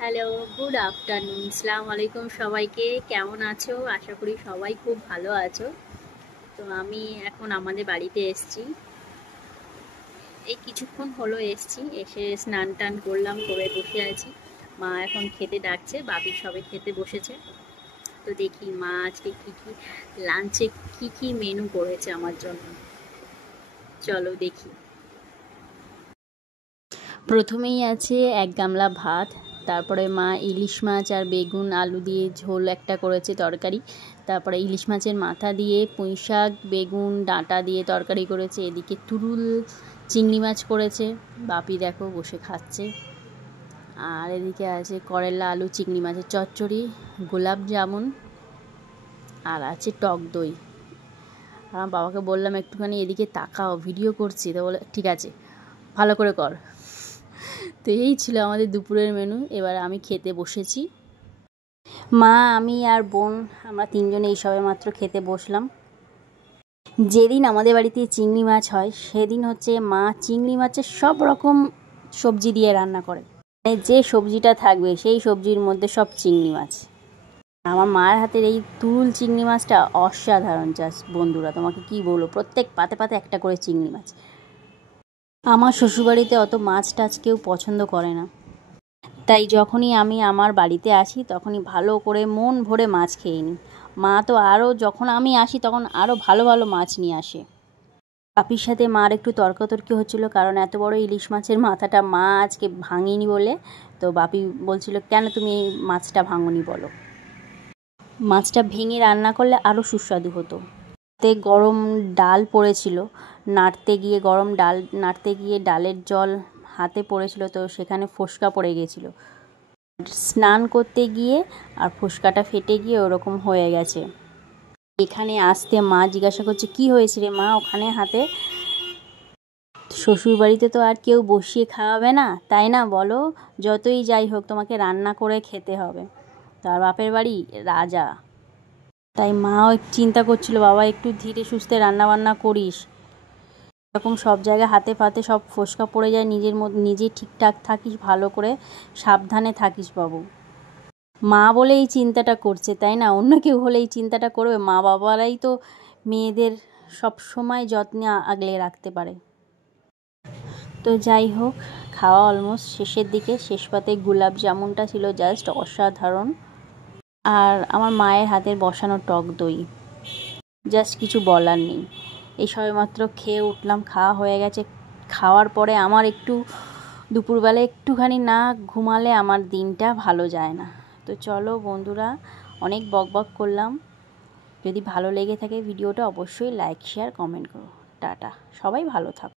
Hello, good afternoon. আসসালামু আলাইকুম সবাইকে। কেমন আছো? আশা করি সবাই খুব ভালো আছো। তো আমি এখন আমাদের বাড়িতে এসেছি। এই কিছুক্ষণ হলো এসেছি, এসে স্নান টান করলাম, করে বসে আছি। মা এখন খেতে ডাকছে, বাপি সবে খেতে বসেছে। তো দেখি মা আজকে কি কি লাঞ্চে কি কি মেনু করেছে আমার জন্য। চলো দেখি। প্রথমেই আছে এক গামলা ভাত, তারপরে মা ইলিশ মাছ আর বেগুন আলু দিয়ে ঝোল একটা করেছে তরকারি, তারপরে ইলিশ মাছের মাথা দিয়ে পুঁই শাক বেগুন ডাঁটা দিয়ে তরকারি করেছে, এদিকে তুরুল চিংড়ি মাছ করেছে, বাপি দেখো বসে খাচ্ছে। আর এদিকে আছে করলা আলু চিংড়ি মাছের চচ্চড়ি, গোলাপ জামুন, আর আছে টক দই। আমার বাবাকে বললাম একটুখানি এদিকে তাকাও, ভিডিও করছি। তো বলে ঠিক আছে, ভালো করে কর। তো এই ছিল আমাদের দুপুরের মেনু। এবার আমি খেতে বসেছি। মা আমি আর বোন আমরা তিনজনে এই সবে মাত্র খেতে বসলাম। যেদিন আমাদের বাড়িতে চিংড়ি মাছ হয় সেদিন হচ্ছে মা চিংড়ি মাছের সব রকম সবজি দিয়ে রান্না করে, মানে যে সবজিটা থাকবে সেই সবজির মধ্যে সব চিংড়ি মাছ। আমার মায়ের হাতের এই তুল চিংড়ি মাছটা অসাধারণ। জাস্ট বন্ধুরা তোমাকে কি বলবো, প্রত্যেক পাতে পাতে একটা করে চিংড়ি মাছ। আমার শ্বশুরবাড়িতে অত মাছ টাছ কেউ পছন্দ করে না, তাই যখনই আমি আমার বাড়িতে আসি তখনই ভালো করে মন ভরে মাছ খেয়ে নিই। মা তো আরও, যখন আমি আসি তখন আরও ভালো ভালো মাছ নিয়ে আসে। বাপির সাথে মার একটু তর্কাতর্কি হচ্ছিল, কারণ এত বড় ইলিশ মাছের মাথাটা মা আজকে ভাঙেনি বলে। তো বাপি বলছিল কেন তুমি এই মাছটা ভাঙনি বলো। মাছটা ভেঙে রান্না করলে আরও সুস্বাদু হতো। তে গরম ডাল পড়েছিল, গরম ডাল নাড়তে গিয়ে ডালের জল হাতে পড়েছিল, তো সেখানে ফোসকা পড়ে গেছিলো। স্নান করতে গিয়ে আর ফোসকাটা ফেটে গিয়ে ওরকম হয়ে গেছে। এখানে আসতে মা জিজ্ঞাসা করছে কি হয়েছে রে মা ওখানে হাতে। শ্বশুরবাড়িতে তো আর কেউ বসিয়ে খাওয়াবে না, তাই না বলো? যতই যাই হোক তোমাকে রান্না করে খেতে হবে। তার বাপের বাড়ি রাজা। তাই মাও চিন্তা করছিল বাবা একটু ধীরে সুস্থে রান্না বান্না করিস, এরকম সব জায়গায় হাতে ফাতে সব ফোসকা পড়ে যায়, নিজে ঠিকঠাক থাকিস, ভালো করে সাবধানে থাকিস বাবু। মা বলে এই চিন্তাটা করছে, তাই না? অন্য কেউ হলে এই চিন্তাটা করবে? মা বাবারাই তো মেয়েদের সব সময় যত্নে আগলে রাখতে পারে। তো যাই হোক, খাওয়া অলমোস্ট শেষের দিকে। শেষ পাতে গোলাপ জামুনটা ছিল জাস্ট অসাধারণ, আর আমার মায়ের হাতের বসানো টক দই, জাস্ট কিছু বলার নেই। এই সবেমাত্র খেয়ে উঠলাম, খাওয়া হয়ে গেছে। খাওয়ার পরে আমার একটু দুপুরবেলা একটুখানি না ঘুমালে আমার দিনটা ভালো যায় না। তো চলো বন্ধুরা, অনেক বকবক করলাম। যদি ভালো লেগে থাকে ভিডিওটা অবশ্যই লাইক শেয়ার কমেন্ট করো। টাটা, সবাই ভালো থাকো।